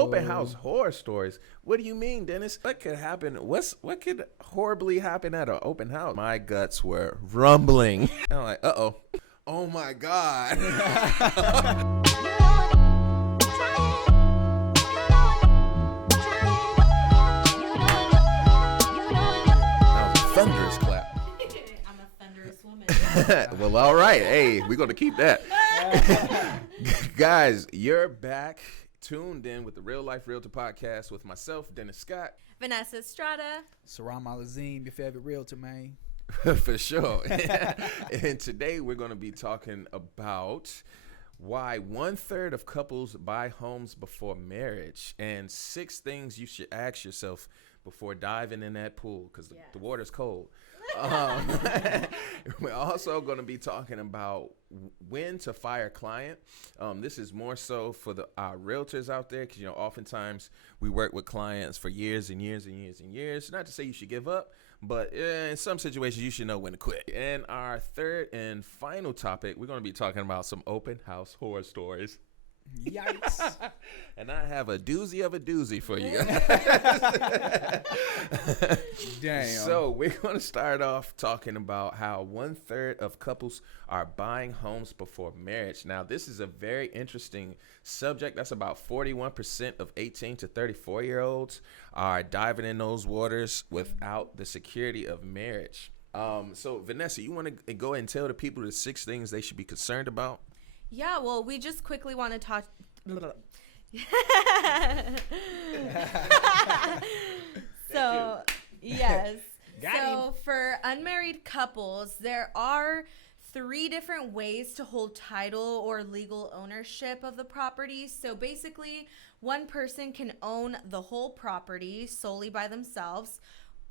Open house horror stories. What do you mean, Dennis? What could happen? What could horribly happen at an open house? My guts were rumbling. I'm like, uh-oh. Oh my God. Thunderous clap. I'm a thunderous woman. Well, all right. Hey, we're going to keep that. Guys, you're back, tuned in with the Real Life Realtor podcast with myself, Dennis Scott. Vanessa Estrada. Sirrom Alizem, your favorite realtor, man. For sure. And today we're going to be talking about why 1/3 of couples buy homes before marriage and 6 things you should ask yourself before diving in that pool because the water's cold. We're also going to be talking about when to fire a client. This is more so for our realtors out there because, oftentimes we work with clients for years and years and years and years. Not to say you should give up, but in some situations you should know when to quit. And our third and final topic, we're going to be talking about some open house horror stories. Yikes. And I have a doozy of a doozy for you. Damn. So we're going to start off talking about how 1/3 of couples are buying homes before marriage. Now, this is a very interesting subject. That's about 41% of 18 to 34-year-olds are diving in those waters without the security of marriage. So, Vanessa, you want to go ahead and tell the people the 6 things they should be concerned about? Yeah, well, we just quickly want to talk. So, yes. So, for unmarried couples, there are 3 different ways to hold title or legal ownership of the property. So, basically, one person can own the whole property solely by themselves.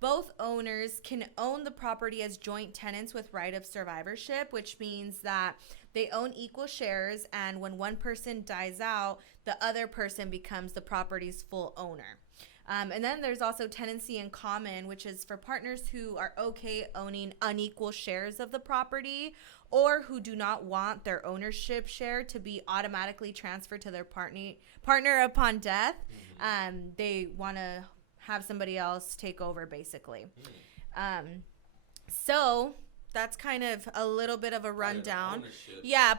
Both owners can own the property as joint tenants with right of survivorship, which means that they own equal shares, and when one person dies out, the other person becomes the property's full owner. And then there's also tenancy in common, which is for partners who are okay owning unequal shares of the property or who do not want their ownership share to be automatically transferred to their partner upon death. They want to have somebody else take over, basically. So that's kind of a little bit of a rundown.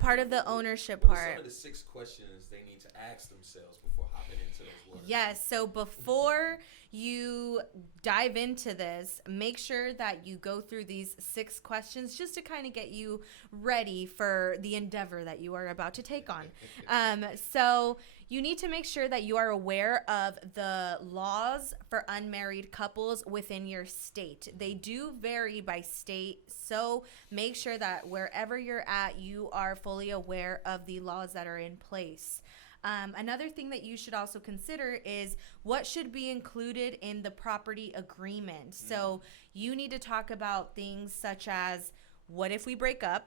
Part of the ownership part. What are some of the 6 questions they need to ask themselves before hopping into those waters? Yes, so before you dive into this, make sure that you go through these 6 questions just to kind of get you ready for the endeavor that you are about to take on. So you need to make sure that you are aware of the laws for unmarried couples within your state. They do vary by state, so make sure that wherever you're at, you are fully aware of the laws that are in place. Another thing that you should also consider is what should be included in the property agreement. So you need to talk about things such as, what if we break up?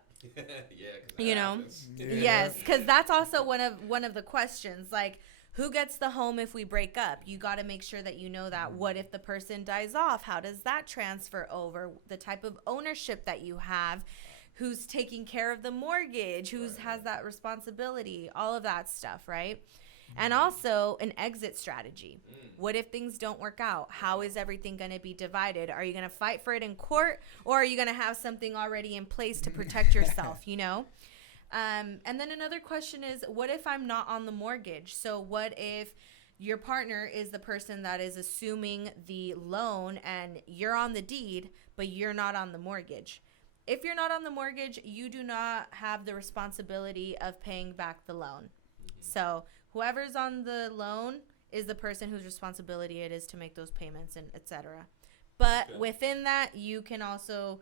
Yes, because that's also one of the questions. Like, who gets the home if we break up? You got to make sure that you know that. What if the person dies off? How does that transfer over? The type of ownership that you have. Who's taking care of the mortgage, has that responsibility, all of that stuff, right? And also an exit strategy. What if things don't work out? How is everything going to be divided? Are you going to fight for it in court, or are you going to have something already in place to protect yourself, And then another question is, what if I'm not on the mortgage? So what if your partner is the person that is assuming the loan and you're on the deed, but you're not on the mortgage? If you're not on the mortgage, you do not have the responsibility of paying back the loan. So whoever's on the loan is the person whose responsibility it is to make those payments and etc. But within that, you can also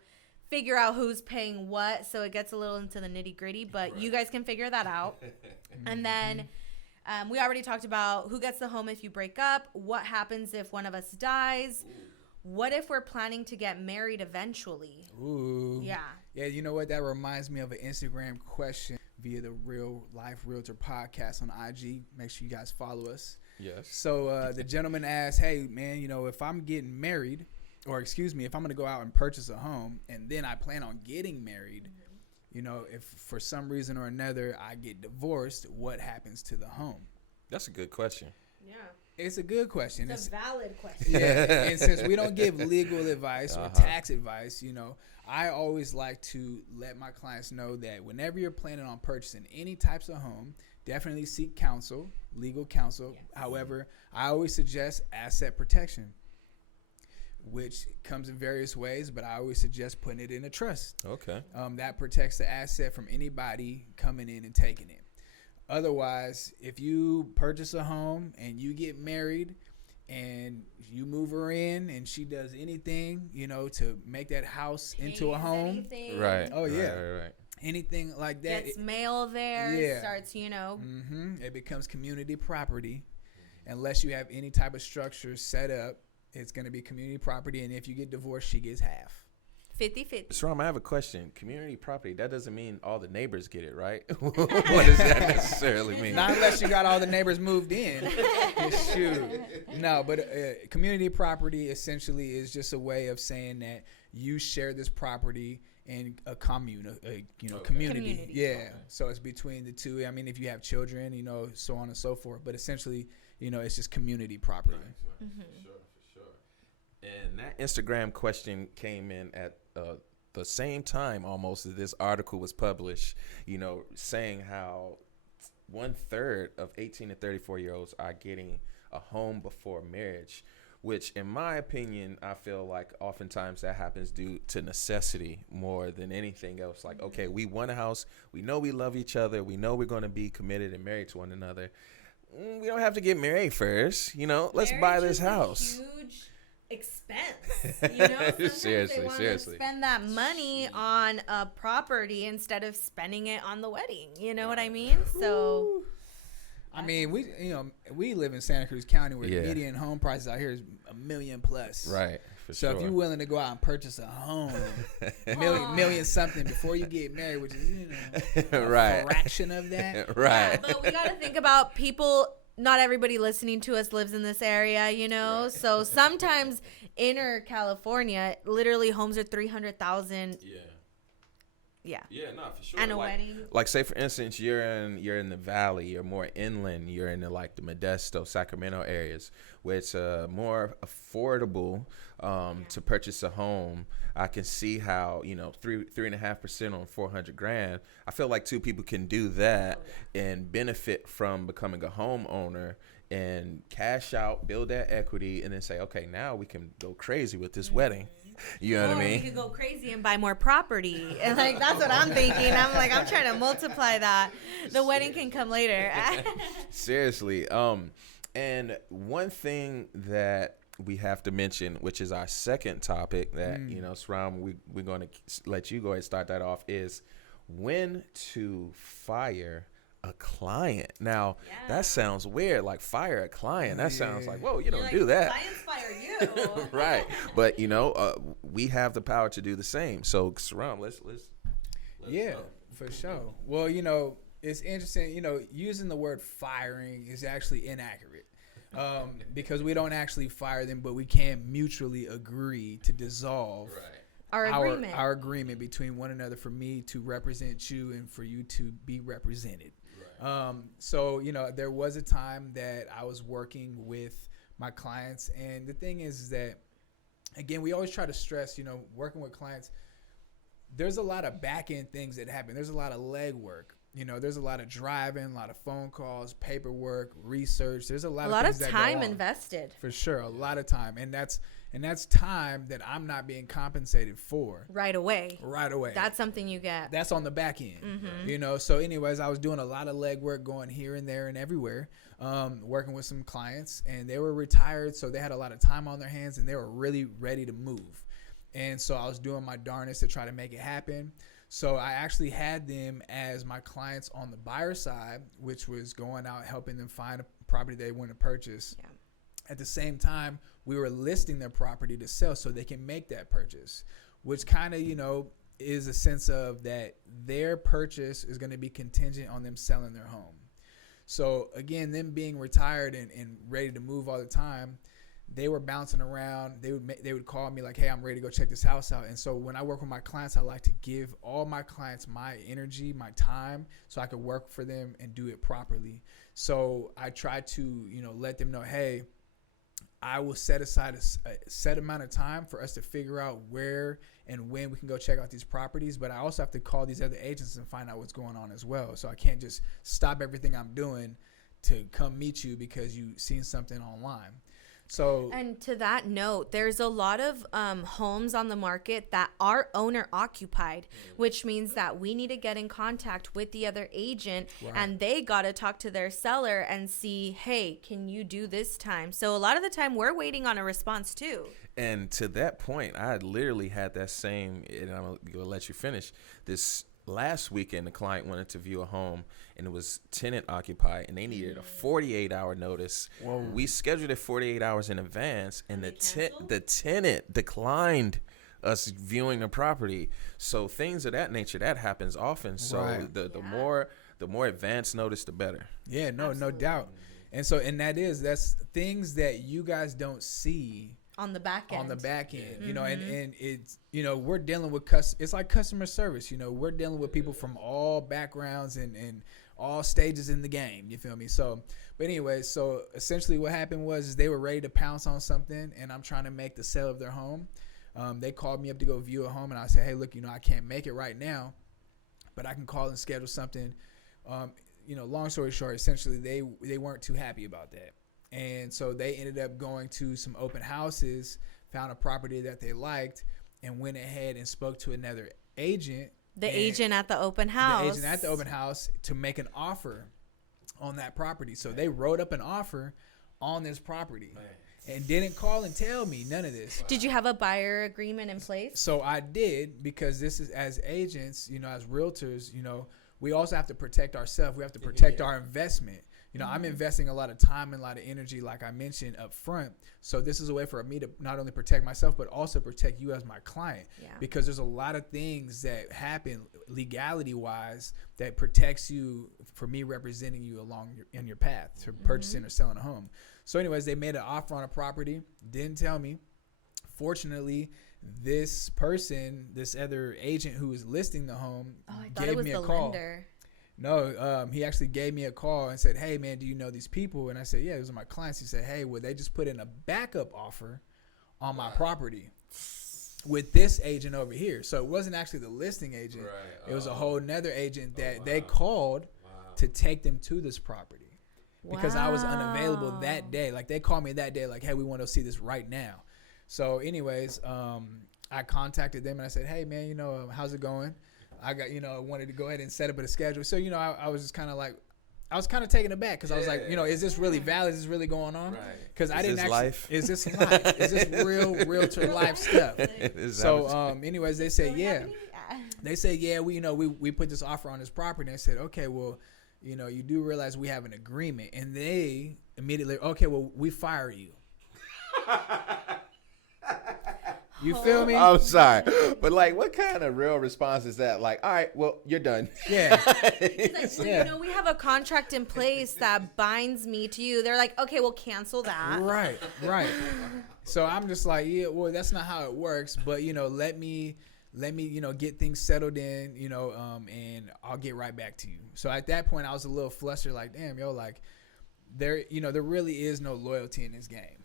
figure out who's paying what. So it gets a little into the nitty gritty, but you guys can figure that out. And then we already talked about who gets the home if you break up, what happens if one of us dies. What if we're planning to get married eventually? Ooh. Yeah. Yeah, you know what? That reminds me of an Instagram question via the Real Life Realtor podcast on IG. Make sure you guys follow us. Yes. So the gentleman asked, hey, man, if I'm getting married, or excuse me, if I'm going to go out and purchase a home and then I plan on getting married, if for some reason or another I get divorced, what happens to the home? That's a good question. Yeah. It's a good question. It's a valid question. Yeah, and since we don't give legal advice or tax advice, I always like to let my clients know that whenever you're planning on purchasing any types of home, definitely seek counsel, legal counsel. Yes. However, I always suggest asset protection, which comes in various ways, but I always suggest putting it in a trust. Okay. That protects the asset from anybody coming in and taking it. Otherwise, if you purchase a home and you get married and you move her in and she does anything, to make that house into a home. Anything. Right. Oh, yeah. Right. Anything like that. Gets mail there. Yeah. Starts, It becomes community property. Unless you have any type of structure set up, it's going to be community property. And if you get divorced, she gets half. 50-50. Sirrom, I have a question. Community property, that doesn't mean all the neighbors get it, right? What does that necessarily mean? Not unless you got all the neighbors moved in. Shoot. No, but community property essentially is just a way of saying that you share this property in a commune, community. Yeah. Okay. So it's between the two. I mean, if you have children, so on and so forth. But essentially, it's just community property. Right. Mm-hmm. For sure. And that Instagram question came in at the same time almost as this article was published, saying how 1/3 of 18 to 34-year-olds are getting a home before marriage, which in my opinion, I feel like oftentimes that happens due to necessity more than anything else. Like, okay, we want a house. We know we love each other. We know we're going to be committed and married to one another. We don't have to get married first. Let's buy this house. Huge expense. Seriously. Spend that money on a property instead of spending it on the wedding. You know what I mean? So, I mean, we live in Santa Cruz County where the median home prices out here is $1 million plus. Right. So if you're willing to go out and purchase a home, million something before you get married, which is a fraction of that. Right. Yeah, but we got to think about people. Not everybody listening to us lives in this area, Right. So sometimes inner California, literally homes are $300,000. Yeah. Yeah, no, for sure. And a wedding. Like, say for instance, you're in the valley, you're more inland, you're in the Modesto, Sacramento areas, where it's more affordable to purchase a home. I can see how 3.5% on $400,000. I feel like two people can do that and benefit from becoming a homeowner and cash out, build that equity, and then say, okay, now we can go crazy with this wedding. You know what I mean? You could go crazy and buy more property. And that's what I'm thinking. I'm trying to multiply that. The wedding can come later. Seriously. And one thing that we have to mention, which is our second topic that, Sirrom, we're going to let you go ahead and start that off, is when to fire a client. Now, that sounds weird, like fire a client. That sounds like, whoa, you don't do that. Clients fire you. Right. But, we have the power to do the same. So, Sirrom, let's for sure. Well, it's interesting, using the word firing is actually inaccurate. Because we don't actually fire them, but we can mutually agree to dissolve our agreement between one another for me to represent you and for you to be represented. Right. So, there was a time that I was working with my clients, and the thing is that, again, we always try to stress, working with clients, there's a lot of back-end things that happen. There's a lot of legwork. There's a lot of driving, a lot of phone calls, paperwork, research. There's a lot of time invested. For sure, a lot of time, and that's time that I'm not being compensated for right away. That's something you get. That's on the back end. So anyways, I was doing a lot of legwork, going here and there and everywhere, working with some clients, and they were retired, so they had a lot of time on their hands, and they were really ready to move. And so I was doing my darnest to try to make it happen. So I actually had them as my clients on the buyer side, which was going out helping them find a property they want to purchase. Yeah. At the same time, we were listing their property to sell so they can make that purchase, which kind of, is a sense of that their purchase is going to be contingent on them selling their home. So again, them being retired and ready to move all the time, they were bouncing around. They would call me like, hey, I'm ready to go check this house out. And so when I work with my clients, I like to give all my clients my energy, my time, so I could work for them and do it properly. So I try to, let them know, hey, I will set aside a set amount of time for us to figure out where and when we can go check out these properties. But I also have to call these other agents and find out what's going on as well. So I can't just stop everything I'm doing to come meet you because you've seen something online. So, and to that note, there's a lot of homes on the market that are owner occupied, which means that we need to get in contact with the other agent, and they got to talk to their seller and see, hey, can you do this time? So a lot of the time we're waiting on a response too. And to that point, I literally had that same, and I'm going to let you finish this. Last weekend, the client wanted to view a home, and it was tenant occupied, and they needed a 48-hour notice. Whoa. We scheduled it 48 hours in advance, and the tenant declined us viewing the property. So things of that nature, that happens often. So the more advance notice, the better. Yeah, no doubt. And so, that's things that you guys don't see on the back end, and it's, we're dealing with it's like customer service. We're dealing with people from all backgrounds and all stages in the game. You feel me? So, but anyway, so essentially what happened was they were ready to pounce on something, and I'm trying to make the sale of their home. They called me up to go view a home, and I said, hey, look, I can't make it right now, but I can call and schedule something. Long story short, essentially they weren't too happy about that. And so they ended up going to some open houses, found a property that they liked, and went ahead and spoke to another agent. The agent at the open house. The agent at the open house to make an offer on that property. So they wrote up an offer on this property and didn't call and tell me none of this. Did you have a buyer agreement in place? So I did, because this is, as agents, as realtors, we also have to protect ourselves. We have to protect our investment. I'm investing a lot of time and a lot of energy, like I mentioned up front. So this is a way for me to not only protect myself, but also protect you as my client. Yeah. Because there's a lot of things that happen legality-wise that protects you for me representing you along in your path to purchasing or selling a home. So anyways, they made an offer on a property, didn't tell me. Fortunately, this person, this other agent who was listing the home, gave me a call. Lender. No, he actually gave me a call and said, hey, man, do you know these people? And I said, yeah, those are my clients. He said, hey, well, they just put in a backup offer on my property with this agent over here. So it wasn't actually the listing agent. Right. It was a whole nother agent that they called to take them to this property because I was unavailable that day. Like, they called me that day like, hey, we want to see this right now. So anyways, I contacted them and I said, hey, man, how's it going? I got, wanted to go ahead and set up a schedule. So, I was just kind of like, I was kind of taken aback because I was like, is this really valid? Is this really going on? Because I didn't actually. Is this life? Is this real realtor life stuff? So, anyways, they said, yeah. They said, yeah, we put this offer on this property. And I said, okay, well, you do realize we have an agreement. And they immediately, okay, well, we fire you. You feel me? I'm sorry. But, what kind of real response is that? Like, all right, well, you're done. Yeah. We have a contract in place that binds me to you. They're like, okay, we'll cancel that. Right. So I'm just like, yeah, well, that's not how it works. But, let me, get things settled in, and I'll get right back to you. So at that point, I was a little flustered, like, damn, there really is no loyalty in this game.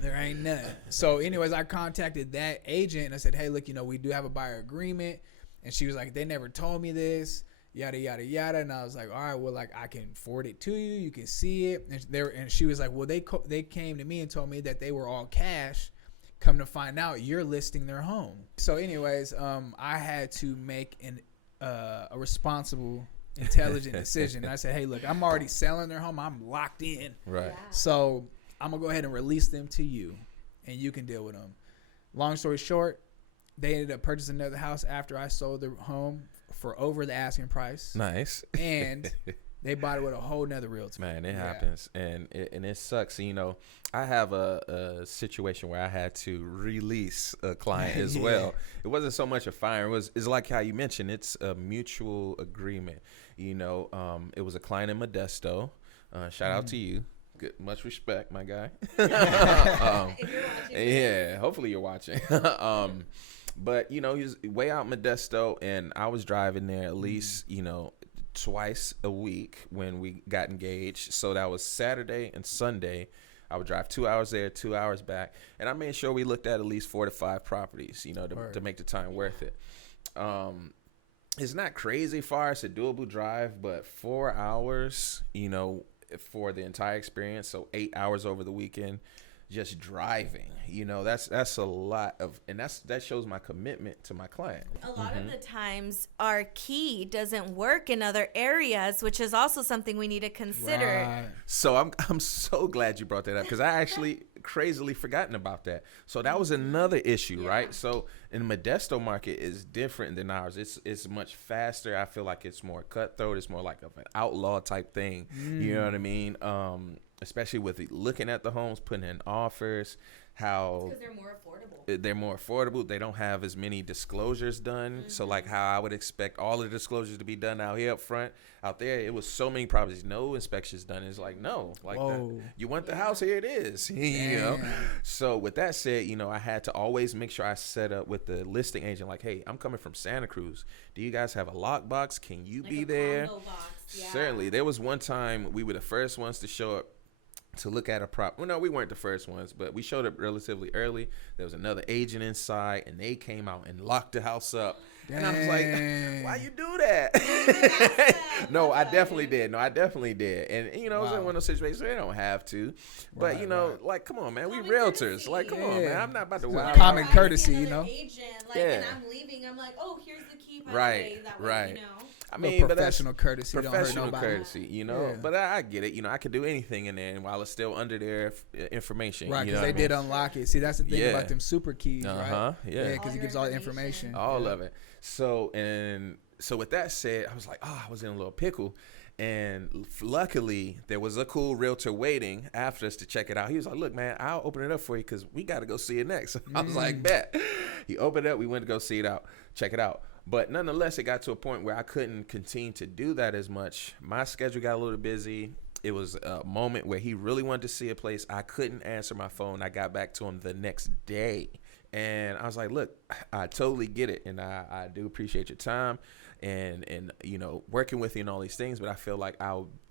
There ain't none. So anyways, I contacted that agent and I said, hey, look, we do have a buyer agreement. And she was like, they never told me this, yada, yada, yada. And I was like, all right, well, I can forward it to you. You can see it. And she was like, well, they came to me and told me that they were all cash. Come to find out, you're listing their home. So anyways, I had to make a responsible, intelligent decision. And I said, hey, look, I'm already selling their home. I'm locked in. Right. Yeah. So I'm going to go ahead and release them to you, and you can deal with them. Long story short, they ended up purchasing another house after I sold the home for over the asking price. Nice. And they bought it with a whole nother realtor. Man, it happens. And it sucks. I have a situation where I had to release a client as well. It wasn't so much a fire. It's like how you mentioned, it's a mutual agreement. It was a client in Modesto. Shout out to you. Good, much respect, my guy. Yeah, hopefully you're watching. But he was way out Modesto, and I was driving there at least twice a week when we got engaged. So that was Saturday and Sunday. I would drive 2 hours there, 2 hours back, and I made sure we looked at least 4 to 5 properties, to make the time worth it. It's not crazy far. It's a doable drive, but 4 hours, for the entire experience. So 8 hours over the weekend, just driving, that's a lot of, and that shows my commitment to my client. A lot of the times our key doesn't work in other areas, which is also something we need to consider. Right. So I'm so glad you brought that up, because I actually crazily forgotten about that. So that was another issue, right? So in the Modesto market is different than ours. It's much faster. I feel like it's more cutthroat. It's more like of an outlaw type thing. You know what I mean? Especially with looking at the homes, putting in offers, how because they're they're more affordable. They don't have as many disclosures done. So like how I would expect all the disclosures to be done out here up front, out there it was so many properties, no inspections done. It's like, no, like you want the house, here it is. So with that said, I had to always make sure I set up with the listing agent, like, hey, I'm coming from Santa Cruz, do you guys have a lockbox? Can you be there? Certainly. There was one time we were the first ones to show up to look at a prop. Well, no, we weren't the first ones, but we showed up relatively early. There was another agent inside, and they came out and locked the house up. Dang. And I was like, why you do that? No, I definitely did. And, it was in one of those situations where they don't have to. But, like, come on, man. We realtors. Like, come on, man. I'm not about to wow. Common courtesy, Agent, and I'm leaving. I'm like, oh, here's the key. Right. I mean, professional courtesy. Professional courtesy, But I get it. I could do anything in there, and while it's still under their information. Right, because they did unlock it. See, that's the thing about them super keys, right? Yeah, because it gives all the information. All of it. So with that said, I was like, I was in a little pickle. And luckily, there was a cool realtor waiting after us to check it out. He was like, look, man, I'll open it up for you because we got to go see it next. I was like, bet. He opened it up. We went to go see it out, check it out. But nonetheless, it got to a point where I couldn't continue to do that as much. My schedule got a little busy. It was a moment where he really wanted to see a place. I couldn't answer my phone. I got back to him the next day. And I was like, look, I totally get it. And I do appreciate your time and working with you and all these things. But I feel like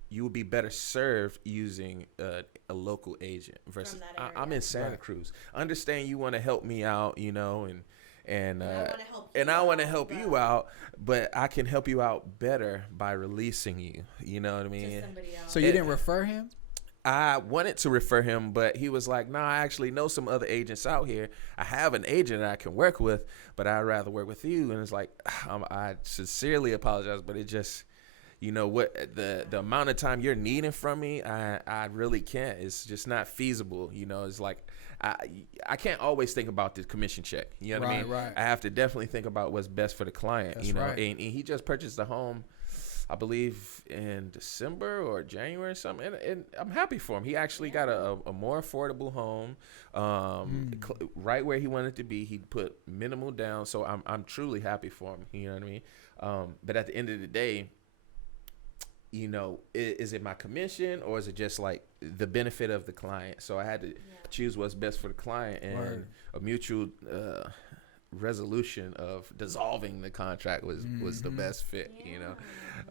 you would be better served using a local agent versus I'm in Santa Cruz. Understand you want to help me out, and I want to help you out, but I can help you out better by releasing you. You know what I mean? So you didn't refer him? I wanted to refer him, but he was like, I actually know some other agents out here. I have an agent that I can work with, but I'd rather work with you. And it's like, I sincerely apologize, but it just, what the amount of time you're needing from me, I really can't. It's just not feasible. It's like, I can't always think about the commission check. You know what I mean? Right. I have to definitely think about what's best for the client. That's right. And he just purchased the home, I believe in December or January or something. And I'm happy for him. He actually got a more affordable home, right where he wanted to be. He put minimal down, so I'm truly happy for him. You know what I mean? But at the end of the day, is it my commission or is it just like the benefit of the client? So I had to choose what's best for the client, and a mutual resolution of dissolving the contract was the best fit.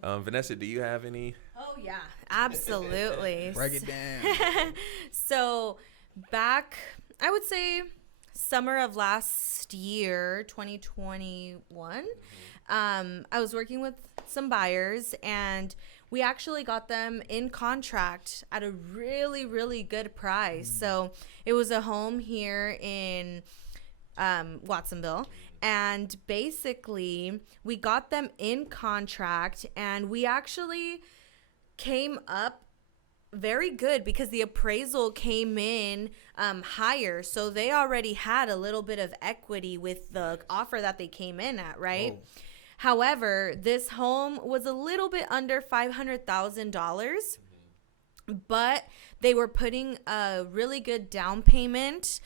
Vanessa, do you have any? Oh yeah, absolutely. Break it down. So back, I would say summer of last year, 2021, I was working with some buyers, and we actually got them in contract at a really, really good price. So it was a home here in Watsonville, and basically we got them in contract, and we actually came up very good because the appraisal came in higher, so they already had a little bit of equity with the offer that they came in at, right? Whoa. However, this home was a little bit under $500,000, but they were putting a really good down payment.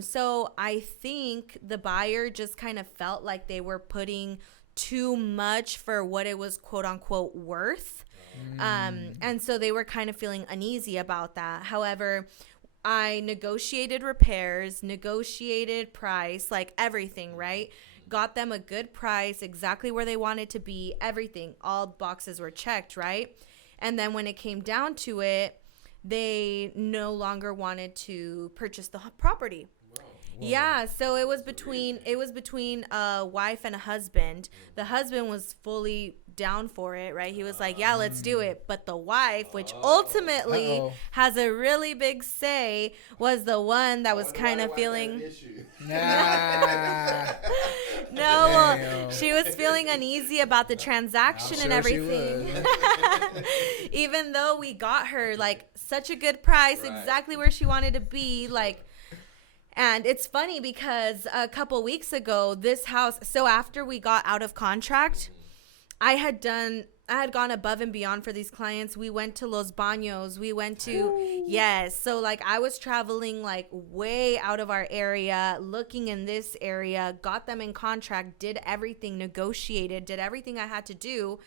So I think the buyer just kind of felt like they were putting too much for what it was quote unquote worth. And so they were kind of feeling uneasy about that. However, I negotiated repairs, negotiated price, like everything, right? got them a good price, exactly where they wanted to be, everything. All boxes were checked, right? And then when it came down to it, they no longer wanted to purchase the property. Whoa. Yeah, so it was between a wife and a husband. The husband was fully down for it, right? He was like, yeah, let's do it. But the wife, which ultimately has a really big say, was the one that was kind of feeling no, she was feeling uneasy about the transaction and everything. Even though we got her like such a good price, exactly where she wanted to be, like. And it's funny because a couple weeks ago, this house, so after we got out of contract, I had gone above and beyond for these clients. We went to Los Baños. We went to, yes. So like I was traveling like way out of our area, looking in this area, got them in contract, did everything, negotiated, did everything I had to do.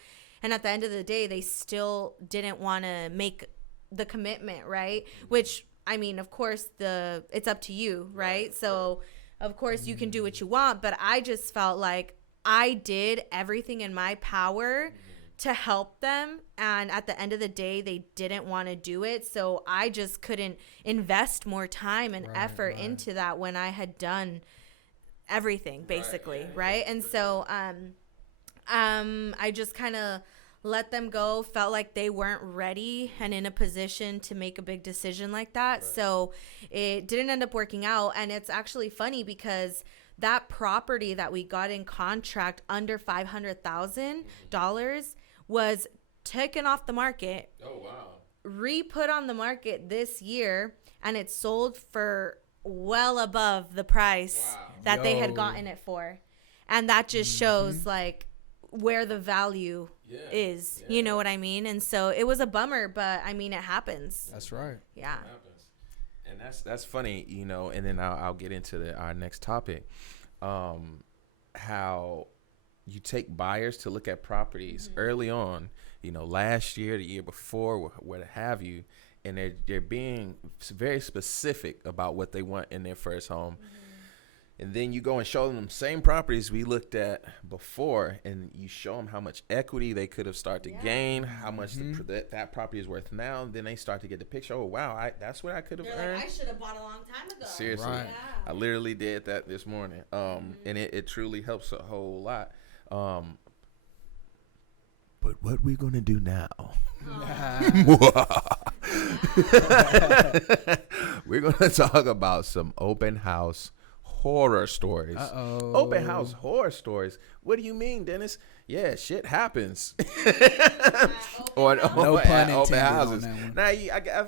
And at the end of the day, they still didn't want to make the commitment, right? Which, I mean, of course, it's up to you, right? So, of course, you can do what you want. But I just felt like I did everything in my power to help them. And at the end of the day, they didn't want to do it. So I just couldn't invest more time and effort into that when I had done everything, basically, right? And so I just kind of let them go, felt like they weren't ready and in a position to make a big decision like that. So it didn't end up working out. And it's actually funny because that property that we got in contract under $500,000 was taken off the market. Oh, wow. Re-put on the market this year, and it sold for well above the price that they had gotten it for. And that just shows like where the value is, you know what I mean? And so it was a bummer, but I mean, it happens. That's right. Yeah. It happens. And that's funny, you know, and then I'll get into our next topic. How you take buyers to look at properties early on, you know, last year, the year before, what have you, and they're being very specific about what they want in their first home. And then you go and show them the same properties we looked at before, and you show them how much equity they could have started to gain, how much that property is worth now. And then they start to get the picture. Oh, wow, that's what I could have earned. Like, I should have bought a long time ago. Seriously. Right. Yeah. I literally did that this morning. And it truly helps a whole lot. But what we're going to do now, we're going to talk about some open house horror stories. Open house horror stories. What do you mean, Dennis? Yeah, shit happens. No pun intended houses. On that one. Now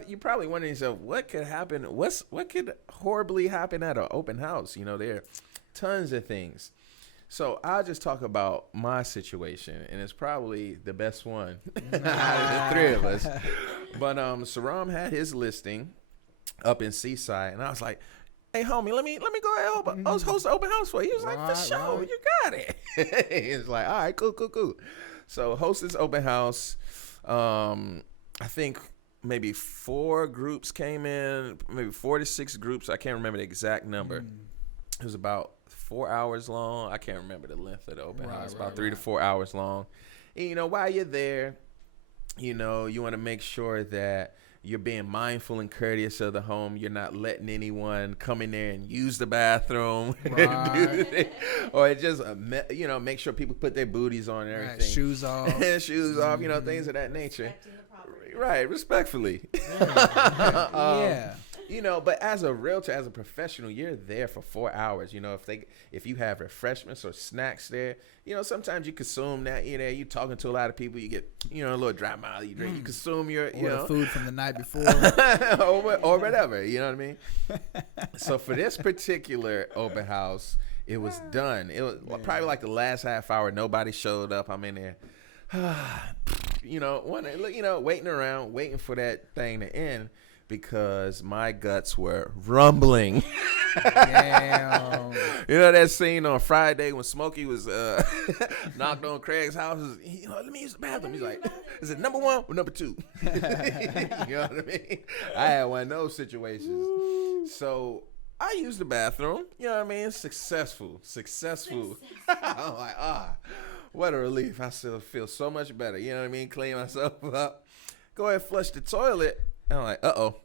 you probably wondering yourself, what could happen? What could horribly happen at an open house? You know, there are tons of things. So I'll just talk about my situation, and it's probably the best one out of the three of us. But Sirrom had his listing up in Seaside, and I was like, hey, homie, let me go ahead and host an open house for you. He was like, for sure, you got it. It's like, all right, cool. So host this open house. I think maybe 4 groups came in, maybe 4 to 6 groups. I can't remember the exact number. It was about 4 hours long. I can't remember the length of the open house. About 3 to 4 hours long. And, you know, while you're there, you know, you want to make sure that you're being mindful and courteous of the home. You're not letting anyone come in there and use the bathroom. Or just, you know, make sure people put their booties on and everything. Shoes off. Shoes off, you know, things of that nature. Right, respectfully. You know, but as a realtor, as a professional, you're there for 4 hours. You know, if you have refreshments or snacks there, you know, sometimes you consume that. You know, you're talking to a lot of people. You get, you know, a little dry mouth. You drink. You consume your, you know, the food from the night before, or whatever. You know what I mean? So for this particular open house, it was done. It was probably like the last half hour. Nobody showed up. I'm in there. You know, waiting around, waiting for that thing to end. Because my guts were rumbling. Damn. You know that scene on Friday when Smokey was knocked on Craig's house? You know, let me use the bathroom. He's like, is it number 1 or number 2? You know what I mean? I had one of those situations. So I used the bathroom. You know what I mean? Successful. I'm like, what a relief. I still feel so much better. You know what I mean? Clean myself up. Go ahead, flush the toilet. And I'm like, uh-oh.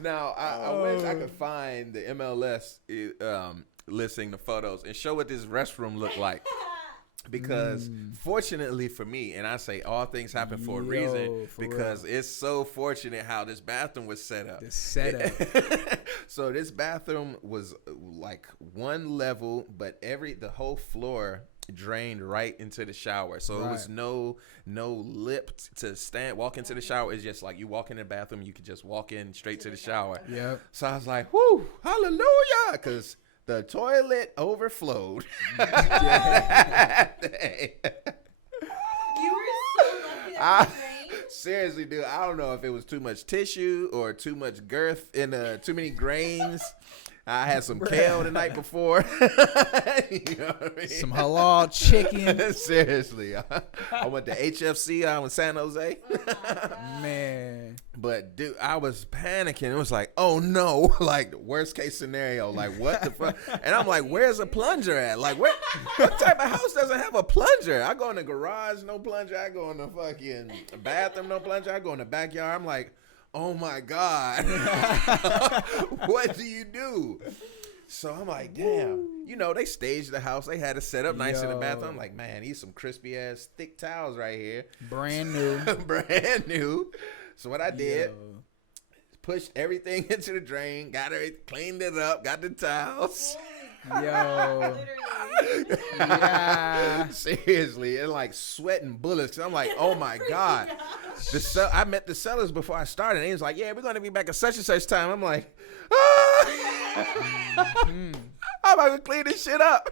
Now, I wish I could find the MLS listing the photos and show what this restroom looked like. Because fortunately for me, and I say all things happen for a reason, because it's so fortunate how this bathroom was set up. So this bathroom was like one level, but the whole floor drained right into the shower. So it was no lip to walk into the shower. It's just like you walk in the bathroom, you could just walk in straight to the shower. Yep. So I was like, whoo, hallelujah, because the toilet overflowed. You were so lucky that Seriously, dude, I don't know if it was too much tissue or too much girth in too many grains. I had some kale the night before. You know what I mean? Some halal chicken. Seriously. I went to HFC out in San Jose. Man. But, dude, I was panicking. It was like, oh, no. Like, the worst case scenario. Like, what the fuck? And I'm like, where's a plunger at? Like, what type of house doesn't have a plunger? I go in the garage, no plunger. I go in the fucking bathroom, no plunger. I go in the backyard. I'm like, oh my God, what do you do? So I'm like, damn, you know, they staged the house. They had it set up nice in the bathroom. I'm like, man, these some crispy ass thick towels right here. Brand new. Brand new. So what I did, pushed everything into the drain, cleaned it up, got the towels. Yo. Yeah. Seriously, and like sweating bullets. I'm like, oh my God. I met the sellers before I started. And he was like, yeah, we're going to be back at such and such time. I'm like, I'm about to clean this shit up.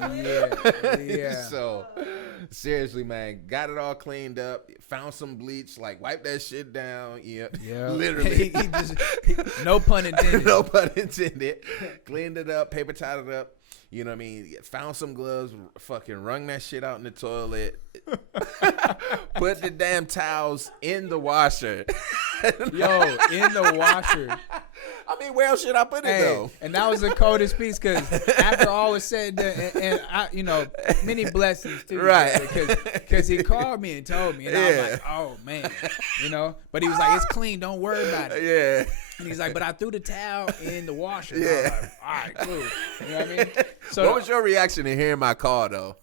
Yeah. So, seriously, man, got it all cleaned up. Found some bleach, like wipe that shit down. Yeah. Literally. No pun intended. No pun intended. Cleaned it up, paper tied it up. You know what I mean? Found some gloves, fucking wrung that shit out in the toilet. Put the damn towels in the washer. Yo, in the washer. I mean, where else should I put it though? And that was the coldest piece because after all was said and done, and I, you know, many blessings too. Right. Because he called me and told me. And I was like, oh, man. You know? But he was like, it's clean. Don't worry about it. Yeah. And he's like, but I threw the towel in the washer. Yeah. I was like, all right, cool. You know what I mean? So, what was your reaction to hearing my call, though?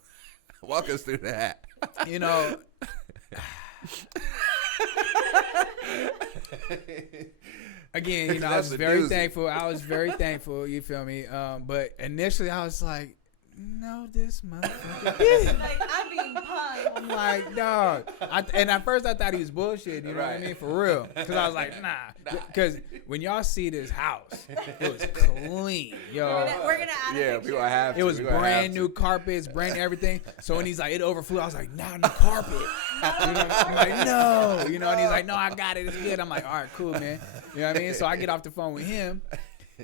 Walk us through that. You know. Again, you know, I was very thankful. You feel me? But initially, I was like, no, this motherfucker. Like, I'm being punked. I'm like, dog. And at first, I thought he was bullshit. You know what I mean? For real. Because I was like, nah. Because when y'all see this house, it was clean. Yo. We're going to add a picture. We gonna have to. It was brand new carpets, brand everything. So when he's like, it overflew, I was like, nah, no carpet. You know, I'm like, no. You know, and he's like, no, I got it. It's good. I'm like, all right, cool, man. You know what I mean? So I get off the phone with him.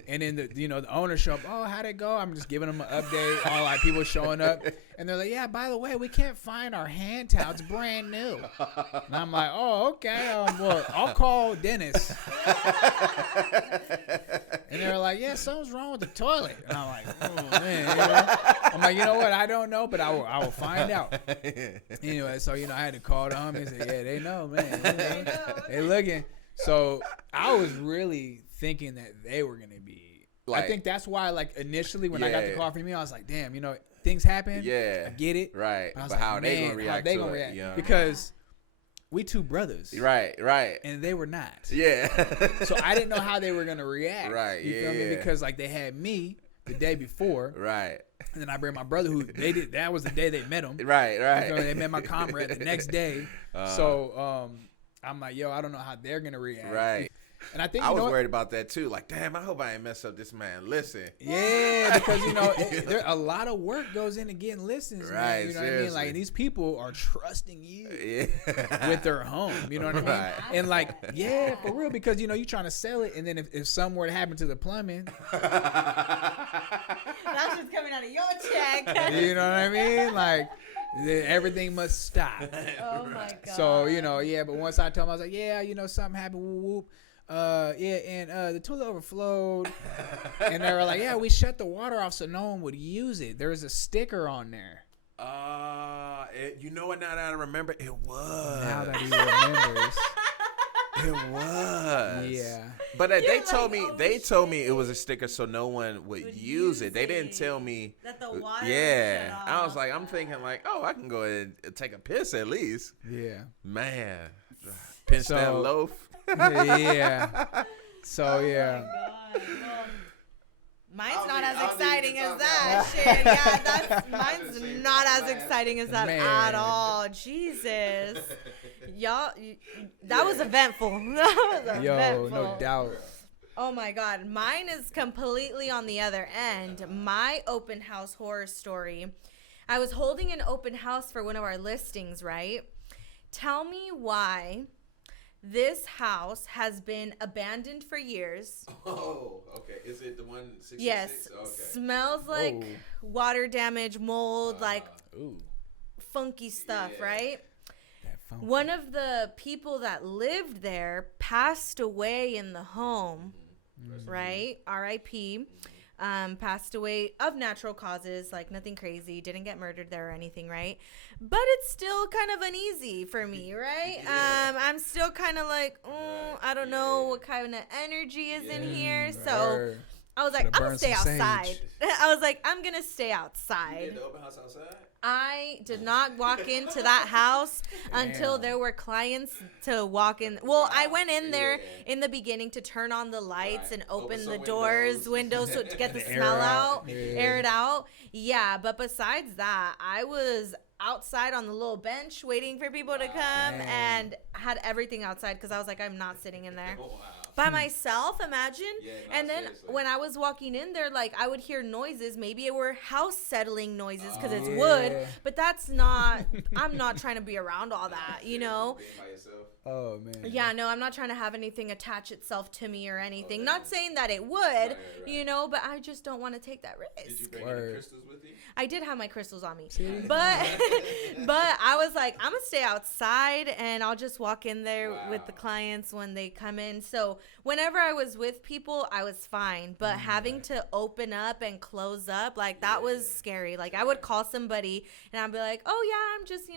And then the owner show up. Oh, how'd it go? I'm just giving them an update. All like people showing up, and they're like, "Yeah, by the way, we can't find our hand towel. It's brand new." And I'm like, "Oh, okay. Well, I'll call Dennis." And they're like, "Yeah, something's wrong with the toilet." And I'm like, "Oh man." You know? I'm like, "You know what? I don't know, but I will find out." Anyway, so I had to call them and say, "Yeah, they know, man. They looking." So I was really thinking that they were gonna be. I think that's why, like, initially when I got the call from you, I was like, damn, things happen. Yeah, I get it. Right. But How are they gonna react? Yeah. Because we two brothers. Right. And they were not. Yeah. So I didn't know how they were gonna react. Right. You feel me? Because like they had me the day before. Right. And then I bring my brother that was the day they met him. Right. You feel me? They met my comrade the next day. So I'm like, yo, I don't know how they're gonna react. Right. And I think I was worried about that too. Like, damn, I hope I ain't mess up this man. Listen. Yeah, because there a lot of work goes into getting listens. Right. Man, you know what I mean? Like, these people are trusting you with their home. You know what I mean? Right. And like, yeah, for real, because you trying to sell it, and then if something were to happen to the plumbing, that's just coming out of your check. You know what I mean? Like, Everything must stop. Oh my god. So, but once I told him, I was like, yeah, something happened, whoop, whoop. The toilet overflowed. And they were like, yeah, we shut the water off so no one would use it. There was a sticker on there. You know what, now that I remember, it was. Now that he remembers. It was. Yeah. But they told me it was a sticker so no one would use it. They didn't tell me that the water. Yeah. I was like, I'm thinking like, oh, I can go ahead and take a piss at least. Yeah. Man. Pinch that loaf. Yeah. So, yeah. Oh my God. Well, mine's not as exciting as that. Shit, yeah, mine's not as exciting as that at all. Jesus. Y'all, that was eventful. That was eventful. No doubt. Oh my God. Mine is completely on the other end. My open house horror story. I was holding an open house for one of our listings, right? Tell me why this house has been abandoned for years. Oh, okay. Is it the one 666? Yes. Okay. Smells like water damage, mold, like funky stuff, right? One of the people that lived there passed away in the home, right? R.I.P. Passed away of natural causes, like nothing crazy, didn't get murdered there or anything, right? But it's still kind of uneasy for me, right? I'm still kind of like, I don't know what kind of energy is in here. So I was like, I'm going to stay outside. I was like, I'm going to stay outside. You did the open house outside? I did not walk into that house until there were clients to walk in. Well, I went in there in the beginning to turn on the lights and open the doors, windows to get the smell out, air it out. Yeah, but besides that, I was outside on the little bench waiting for people to come and had everything outside because I was like, I'm not sitting in there. By myself, imagine. And then when I was walking in there, like I would hear noises. Maybe it were house settling noises because it's wood, but that's not. I'm not trying to be around all that, Being by yourself. Oh man. Yeah, no, I'm not trying to have anything attach itself to me or anything. Not saying that it would, but I just don't want to take that risk. Did you bring any crystals with you? I did have my crystals on me, but I was like, I'm gonna stay outside and I'll just walk in there with the clients when they come in. So whenever I was with people, I was fine, but having to open up and close up, like that was scary. Like I would call somebody and I'd be like, oh yeah, I'm just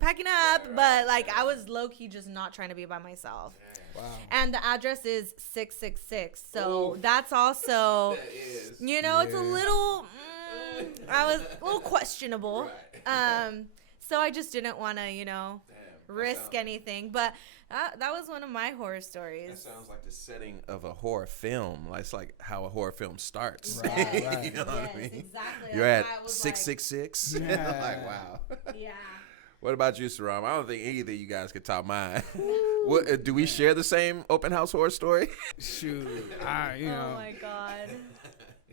packing up, but like I was low-key just not trying to be by myself. Wow. And the address is 666, so that's also it's a little I was a little questionable. So I just didn't want to risk anything, but that was one of my horror stories. That sounds like the setting of a horror film. It's like how a horror film starts. Right. You know what I mean? Exactly. You're at 666. Like, wow. Yeah. What about you, Sirrom? I don't think either of you guys could top mine. What do we share the same open house horror story? Shoot. Oh my God.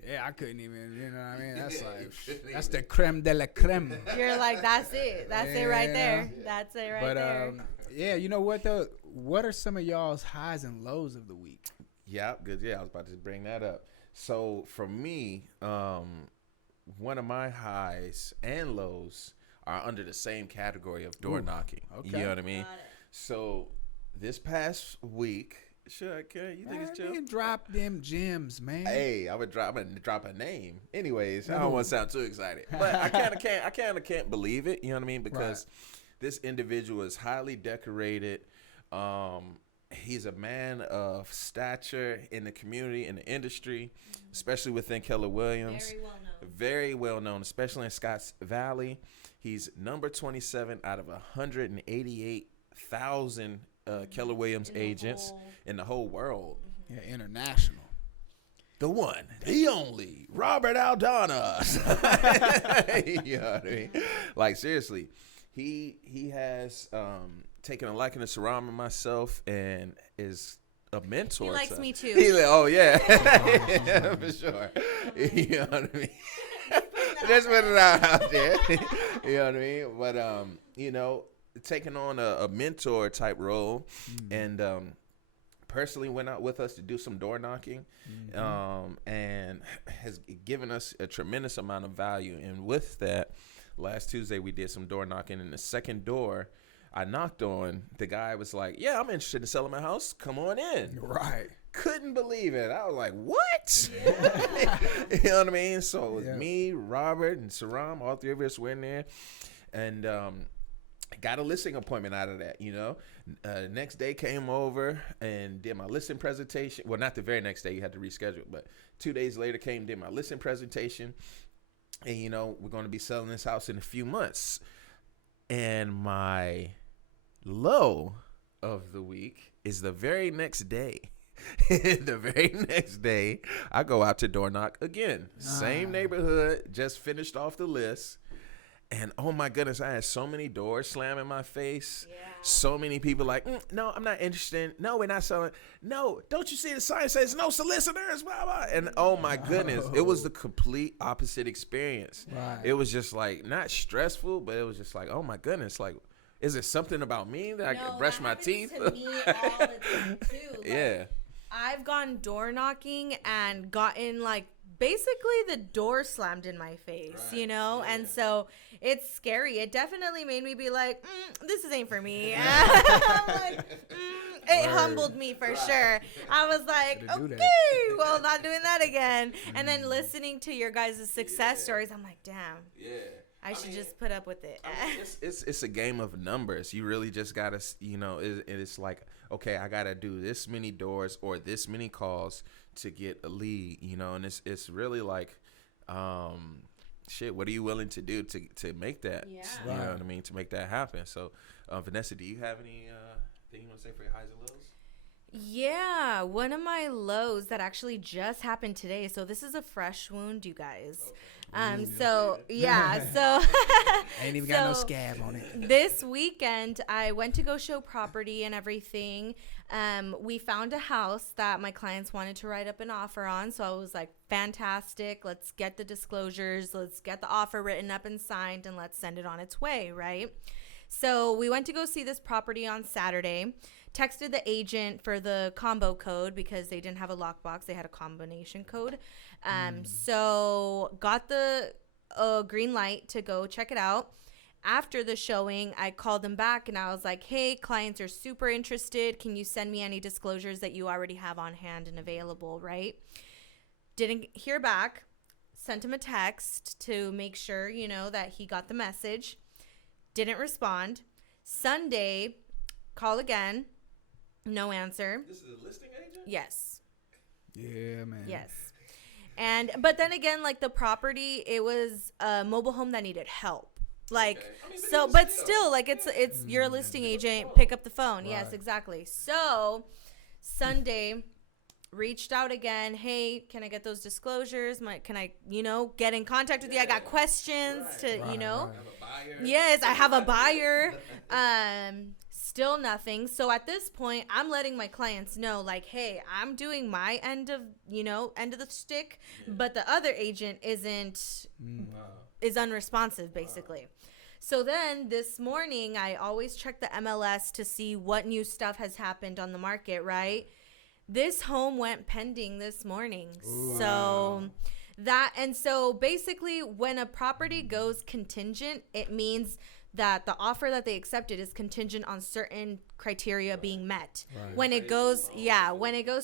Yeah, I couldn't even, you know what I mean? That's like, that's the creme de la creme. You're like, that's it. That's it right there. That's it right there. Yeah, you know what, though? What are some of y'all's highs and lows of the week? Yeah, good. Yeah, I was about to bring that up. So for me, one of my highs and lows are under the same category of door knocking. Okay. You know what I mean? So this past week, you think it's chill? Drop them gems, man. Hey, I'm gonna drop a name. Anyways, I don't want to sound too excited, but I kind of can't believe it. You know what I mean? Because this individual is highly decorated. He's a man of stature in the community, in the industry, especially within Keller Williams. Very well known, especially in Scotts Valley. He's number 27 out of 188,000 Keller Williams agents in the whole world. Yeah, international. The one, the only, Robert Aldana. You know what I mean? Like, seriously, he has taken a liking to Sirrom and myself and is a mentor. He likes me too. Yeah, for sure. You know what I mean? Just put it out there. You know what I mean? But, taking on a mentor type role and personally went out with us to do some door knocking and has given us a tremendous amount of value. And with that, last Tuesday we did some door knocking, and the second door I knocked on, the guy was like, yeah, I'm interested in selling my house. Come on in. Right. Couldn't believe it. I was like, what? Yeah. You know what I mean? So it was me, Robert, and Sirrom, all three of us went in there, and got a listing appointment out of that, you know. Next day came over and did my listing presentation. Well, not the very next day, you had to reschedule, but 2 days later came, did my listing presentation. And, you know, we're going to be selling this house in a few months. And my low of the week is the very next day. The very next day, I go out to door knock again. Same neighborhood, just finished off the list. And oh my goodness, I had so many doors slam in my face. Yeah. So many people like, no, I'm not interested. No, we're not selling. No, don't you see the sign says no solicitors? Blah, blah. And oh my goodness, it was the complete opposite experience. Right. It was just like not stressful, but it was just like, oh my goodness, like, is it something about me that I can brush my teeth? To me all the time too. Like, yeah. I've gone door knocking and gotten like basically the door slammed in my face, you know? Yeah. And so it's scary. It definitely made me be like, this ain't for me. Like, it humbled me for sure. I was like, okay, well, not doing that again. And then listening to your guys' success stories, I'm like, damn. Yeah. I should just put up with it. It's a game of numbers. You really just got to, you know, it's like, okay, I got to do this many doors or this many calls to get a lead, you know, and it's really like, shit, what are you willing to do to make that, you know what I mean, to make that happen? So, Vanessa, do you have any thing you want to say for your highs and lows? Yeah, one of my lows that actually just happened today. So this is a fresh wound, you guys. Okay. So ain't even got no scab on it. This weekend I went to go show property and everything. We found a house that my clients wanted to write up an offer on. So I was like, fantastic. Let's get the disclosures. Let's get the offer written up and signed, and let's send it on its way, right? So we went to go see this property on Saturday. Texted the agent for the combo code because they didn't have a lockbox. They had a combination code. So got the green light to go check it out. After the showing, I called them back and I was like, hey, clients are super interested. Can you send me any disclosures that you already have on hand and available, right? Didn't hear back. Sent him a text to make sure, you know, that he got the message. Didn't respond. Sunday, call again. No answer. This is a listing agent? Yes. Yeah, man. Yes. But then again, like the property, it was a mobile home that needed help. Like, okay. I mean, but still, like it's you're a listing agent, pick up the phone. Right. Yes, exactly. So Sunday, reached out again. Hey, can I get those disclosures? Can I, you know, get in contact with you? I got questions you know. I have a buyer. Yes, I have a buyer. Still nothing. So at this point, I'm letting my clients know, like, hey, I'm doing my end of the stick, but the other agent is unresponsive, basically. So then this morning, I always check the MLS to see what new stuff has happened on the market, right? This home went pending this morning. Ooh. So basically when a property goes contingent, it means that the offer that they accepted is contingent on certain criteria being met. Right. When it goes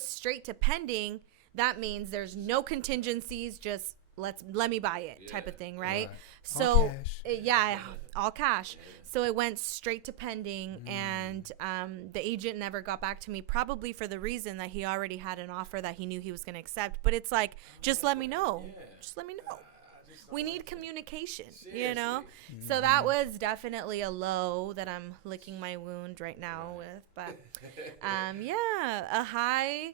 straight to pending, that means there's no contingencies, just let me buy it type of thing, right? So all cash. So it went straight to pending, and the agent never got back to me, probably for the reason that he already had an offer that he knew he was going to accept. But it's like, just let me know. Just let me know. We need communication, you know? So that was definitely a low that I'm licking my wound right now with. But a high.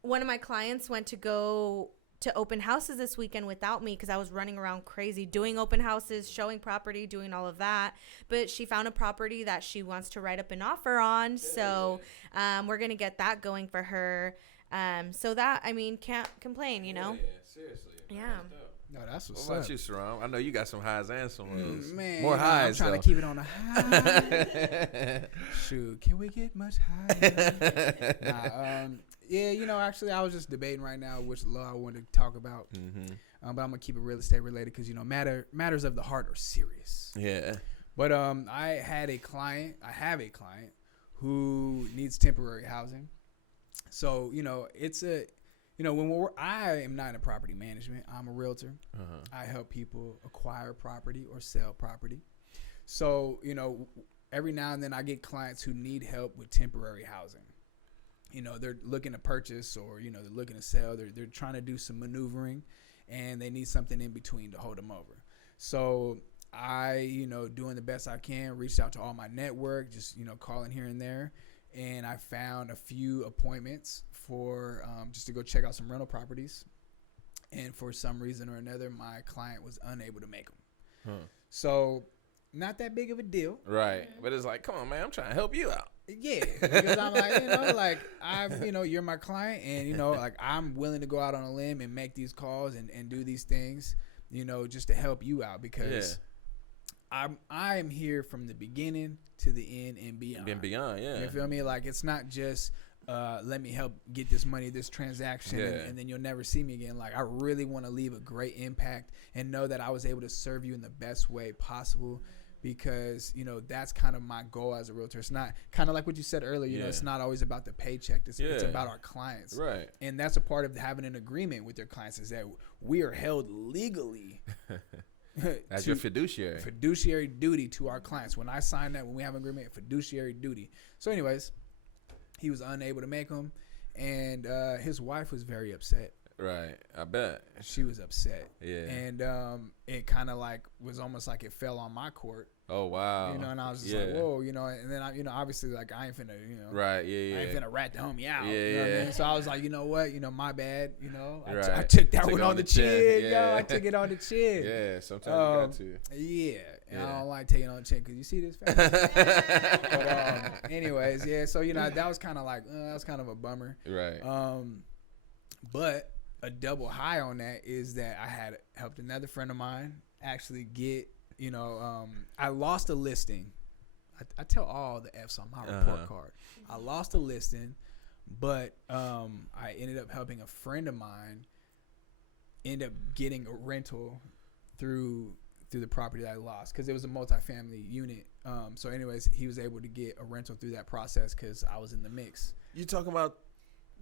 One of my clients went to go to open houses this weekend without me because I was running around crazy doing open houses, showing property, doing all of that. But she found a property that she wants to write up an offer on. So we're going to get that going for her. So that, I mean, can't complain, you know? Yeah, seriously. Yeah. No, that's what's what about up. you, Sirrom? I know you got some highs and some lows. Man, more highs. I'm trying to keep it on a high. Shoot, can we get much higher? Yeah, actually, I was just debating right now which law I wanted to talk about. But I'm gonna keep it real estate related because matters of the heart are serious. Yeah. But I have a client who needs temporary housing. So it's a I am not in property management. I'm a realtor. I help people acquire property or sell property. So every now and then I get clients who need help with temporary housing. They're looking to purchase or they're looking to sell. They're trying to do some maneuvering, and they need something in between to hold them over. So I doing the best I can, reached out to all my network, just calling here and there, and I found a few appointments for just to go check out some rental properties. And for some reason or another, my client was unable to make them. So not that big of a deal. Right. But it's like, come on, man, I'm trying to help you out. Yeah, because I'm like, you're my client, and I'm willing to go out on a limb and make these calls and do these things, just to help you out, because I am here from the beginning to the end and beyond. And beyond, yeah. You feel me? Like, it's not just let me help get this money, this transaction, and then you'll never see me again. Like, I really want to leave a great impact and know that I was able to serve you in the best way possible. Because, that's kind of my goal as a realtor. It's not kind of like what you said earlier, it's not always about the paycheck. It's about our clients. Right. And that's a part of having an agreement with your clients, is that we are held legally as your fiduciary. Fiduciary duty to our clients. When I sign that, when we have an agreement, fiduciary duty. So anyways, he was unable to make them. And his wife was very upset. Right, I bet. She was upset. Yeah. And it kind of like was almost like it fell on my court. Oh, wow. And I was just like, whoa, and then obviously, like, I ain't finna, right, yeah. I ain't finna rat the homie out. Yeah, you know what I mean? So I was like, my bad, right. I took that one on the chin, I took it on the chin. Yeah, sometimes you got to. Yeah, and I don't like taking it on the chin, because you see this face. But anyways, so, that was kind of like, that was kind of a bummer. Right. But a double high on that is that I had helped another friend of mine actually get, I lost a listing. I tell all the F's on my report card. I lost a listing, but I ended up helping a friend of mine end up getting a rental through the property that I lost, because it was a multifamily unit. So anyways, he was able to get a rental through that process because I was in the mix. You talking about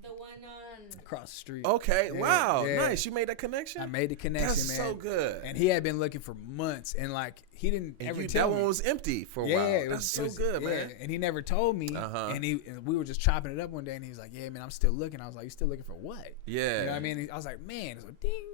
the one on across the street? Okay, wow, nice. You made that connection? I made the connection, That's man. so good. And he had been looking for months, and like he didn't ever tell me. That one was empty for a while. That's so good, man. And he never told me. And we were just chopping it up one day, and he was like, "Yeah, man, I'm still looking." I was like, "You still looking for what?" Yeah. You know what I mean? I was like, "Man," it's like, ding.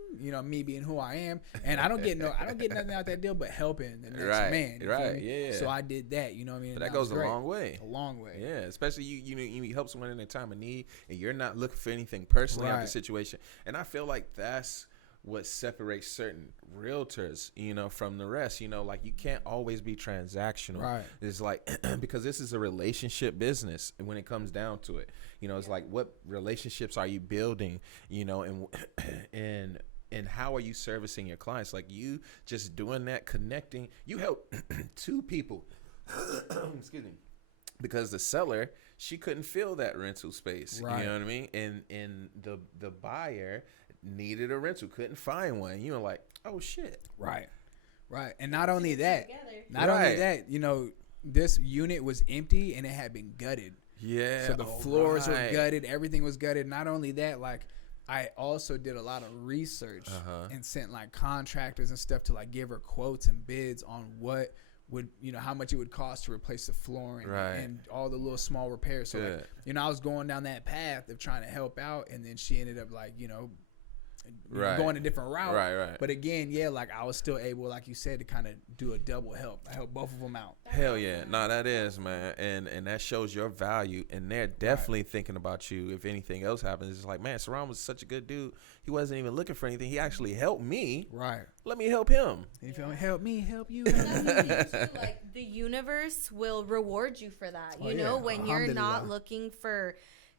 Me being who I am, and I don't get nothing out that deal but helping the next man. Right. Yeah. So I did that. You know what I mean? But that goes a long way. A long way. Yeah, especially you help someone in their time of need, and you're not looking for anything personally out of the situation. And I feel like that's what separates certain realtors, from the rest. Like, you can't always be transactional. Right. It's like, because this is a relationship business, and when it comes down to it, it's like, what relationships are you building, and how are you servicing your clients? Like, you just doing that, connecting. You help two people. Excuse me. Because the seller, she couldn't fill that rental space. Right. You know what I mean? And the buyer needed a rental, couldn't find one. Like, oh shit. Right. And not only that, this unit was empty and it had been gutted. Yeah. So the floors were gutted, everything was gutted. Not only that, like, I also did a lot of research and sent like contractors and stuff to like give her quotes and bids on what would, how much it would cost to replace the flooring and all the little small repairs. So like, I was going down that path of trying to help out, and then she ended up like, going a different route. Right. But again, like, I was still able, like you said, to kind of do a double help. I helped both of them out. Hell yeah. No, that is, man. And that shows your value. And they're definitely thinking about you if anything else happens. It's like, man, Sirrom was such a good dude. He wasn't even looking for anything. He actually helped me. Right. Let me help him. If you don't help me, help you. Like, the universe will reward you for that. When you're not looking for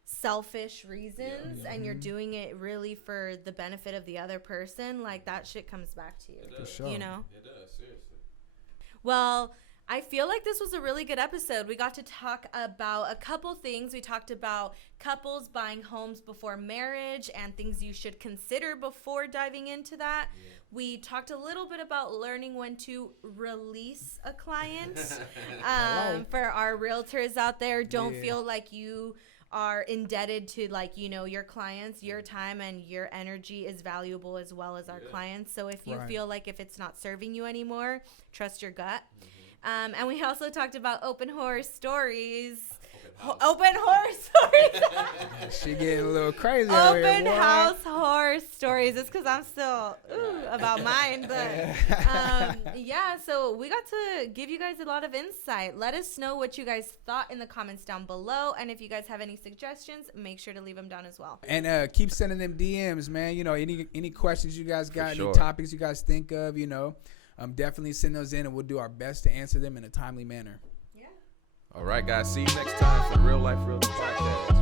selfish reasons and you're doing it really for the benefit of the other person, like, that shit comes back to you. For sure. It does, seriously. Well, I feel like this was a really good episode. We got to talk about a couple things. We talked about couples buying homes before marriage and things you should consider before diving into that. Yeah. We talked a little bit about learning when to release a client. For our realtors out there, don't feel like you are indebted to, like, you know, your clients. Your time and your energy is valuable as well as our clients. So if you feel like if it's not serving you anymore, trust your gut. And we also talked about open horror stories. Open horror stories. She getting a little crazy. Open house horror stories. It's because I'm still about mine, but yeah. So we got to give you guys a lot of insight. Let us know what you guys thought in the comments down below, and if you guys have any suggestions, make sure to leave them down as well. And keep sending them DMs, man. You know, any questions you guys got, any topics you guys think of, you know. Definitely send those in, and we'll do our best to answer them in a timely manner. Yeah. All right, guys. See you next time for Real Life Realtor Podcast.